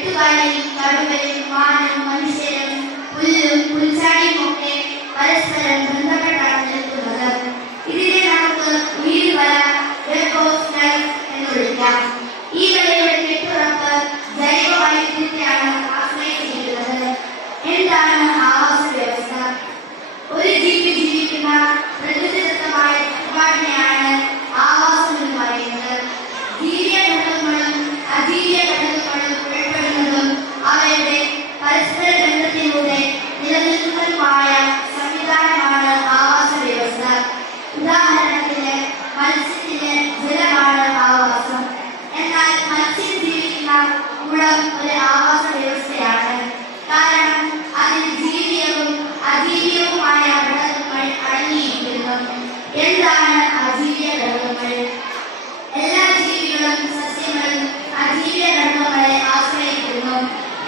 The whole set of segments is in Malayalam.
എട്ടുകാലിയും കടുവയും മാനും മനുഷ്യരും പുല്ലും പുൽച്ചാടിയുമൊക്കെ പരസ്പരം ബന്ധപ്പെട്ടാണ് നിൽക്കുന്നത്. ഇതിനെ നമുക്ക് ഉയിർവല എന്ന് വിളിക്കാം. ഈ വലയുടെ കെട്ടുറപ്പ് ജൈവ വൈവിധ്യത്തെയാണ് ആശ്രയിച്ചിരിക്കുന്നത്. എന്താണ് ആവാസ വ്യവസ്ഥ? ഒരു ജീവി ജീവിക്കുന്ന പ്രകൃതിദത്തമായ ചുറ്റുപാടിനെയാണ് ആവാസം എന്ന് പറയുന്നത്. ജീവീയ ഘടകങ്ങളും അജീവീയ ഘടകങ്ങളും ഉൾപ്പെടുന്നതും അവയുടെ പരസ്പര ബന്ധത്തിലൂടെ നിലനിൽക്കുന്നതുമായ സംവിധാനമാണ് ആവാസ വ്യവസ്ഥ. ഉദാഹരണത്തിന് മത്സ്യത്തിന് ജലമാണ് ആവാസം. എന്നാൽ മത്സ്യം ജീവിക്കുന്ന കുളം ഒരു ആവാസ വ്യവസ്ഥയാണ്. കാരണം അതിൽ ജീവിയവും അജീവിയവുമായ ഘടകങ്ങൾ അടങ്ങിയിരിക്കുന്നു. എന്താണ് അജീവിയ ഘടകങ്ങൾ? എല്ലാ ജീവികളും സസ്യങ്ങളും അജീവിയ ഘടകങ്ങളെ ആശ്രയിക്കുന്നു.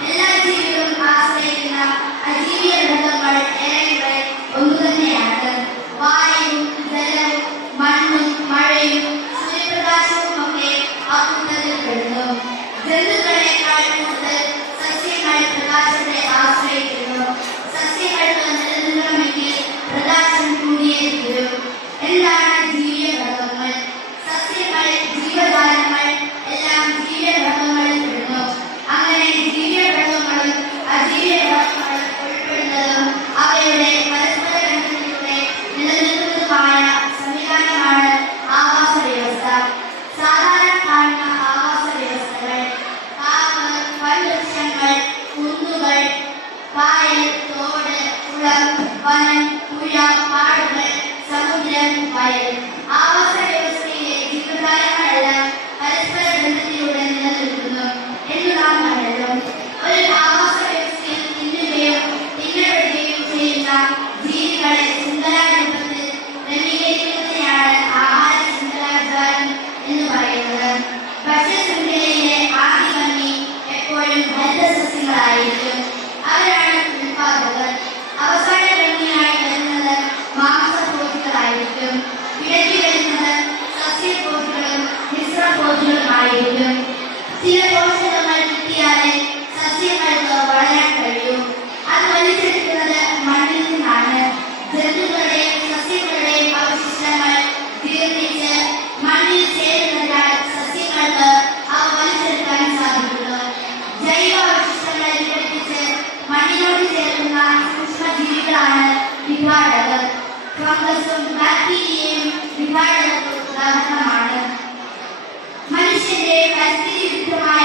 എല്ലാ ജീവികളും ആശ്രയിക്കുന്ന അജീവിയ ഘടകങ്ങൾ ഏറെക്കുറെ ഒന്നുതന്നെയാണ്. വായുവും ജലവും മണ്ണും മഴയും സൂര്യപ്രകാശവും ഒക്കെ അക്കൂട്ടത്തിൽ പെടുന്നു. ജന്തുക്കളെക്കാൾ കൂടുതൽ സസ്യങ്ങൾ പ്രകാശത്തെ ആശ്രയിക്കുന്നു. സസ്യങ്ങൾക്ക് നിലനിൽക്കണമെങ്കിൽ പ്രകാശം കൂടിയേ തീരൂ. എന്താണ് ജീവീയ ഘടകങ്ങൾ? സസ്യങ്ങൾ, ജീവജാലങ്ങൾ എല്ലാം ജീവീയ ഘടകങ്ങളിൽ പെടുന്നു. അങ്ങനെ ജീവീയ ഘടകങ്ങളും അജീവീയ ഘടകങ്ങളും ഉൾപ്പെടുന്നതും അവയുടെ പരസ്പര ബന്ധത്തിലൂടെ നിലനിൽക്കുന്നതുമായ സംവിധാനമാണ് ആവാസ വ്യവസ്ഥ. സാധാരണ കാണുന്ന ആവാസ വ്യവസ്ഥകൾ: കാവ്, വൻവൃക്ഷങ്ങൾ, കുന്നുകൾ, കായൽ, തോട്, കുളം, വനം, പുഴ, കാടുകൾ, സമുദ്രം, വയൽ. ആവാസ വ്യവസ്ഥയിലെ ജീവജാലങ്ങളെല്ലാം പരസ്പര ബന്ധത്തിലൂടെ നിലനിൽക്കുന്നു എന്ന് നാം കണ്ടല്ലോ. ഒരു ആവാസ വ്യവസ്ഥയിൽ തിന്നുകയും തിന്നപ്പെടുകയും ചെയ്യുന്ന ജീവികളെ ശൃംഖലാരൂപത്തിൽ ക്രമീകരിക്കുന്നതിനെയാണ് ആഹാര ശൃംഖലാജാലം എന്ന് പറയുന്നത്. ഭക്ഷ്യശൃംഖലയിലെ ആദ്യ ഭംഗി എപ്പോഴും ഹരിതസസ്യങ്ങളായിരിക്കും. അവരാണ് ഉൽപാദകർ. അവസാന ഭംഗിയായി വരുന്നത് മാംസഭോജികളായിരിക്കും. ഇടയ്ക്ക് വരുന്നത് സസ്യഭോജികളും മിശ്രഭോജികളുമായിരിക്കും. ചില പോഷകങ്ങൾ കിട്ടിയാലേ സസ്യങ്ങൾക്ക് വളരാൻ കഴിയൂ. അത് വലിച്ചെടുക്കുന്നത് മണ്ണിൽ നിന്നാണ്. ജന്തുക്കളുടെയും സസ്യങ്ങളുടെയും അവശിഷ്ടങ്ങൾ ജീർണിച്ച് മണ്ണിൽ ചേരുന്നതിനാൽ സസ്യങ്ങൾക്ക് അവ വലിച്ചെടുക്കാൻ സാധിക്കുന്നു. ജൈവ അവശിഷ്ടങ്ങൾ വിഘടിപ്പിച്ച് മണ്ണിനോട് ചേർക്കുന്ന സൂക്ഷ്മജീവികളാണ് വിഘാടകർ. ഫംഗസും ബാക്ടീരിയയും വിഘാടകർക്ക് ഉദാഹരണമാണ്. മനുഷ്യന്റെ പരിസ്ഥിതി വിരുദ്ധമായ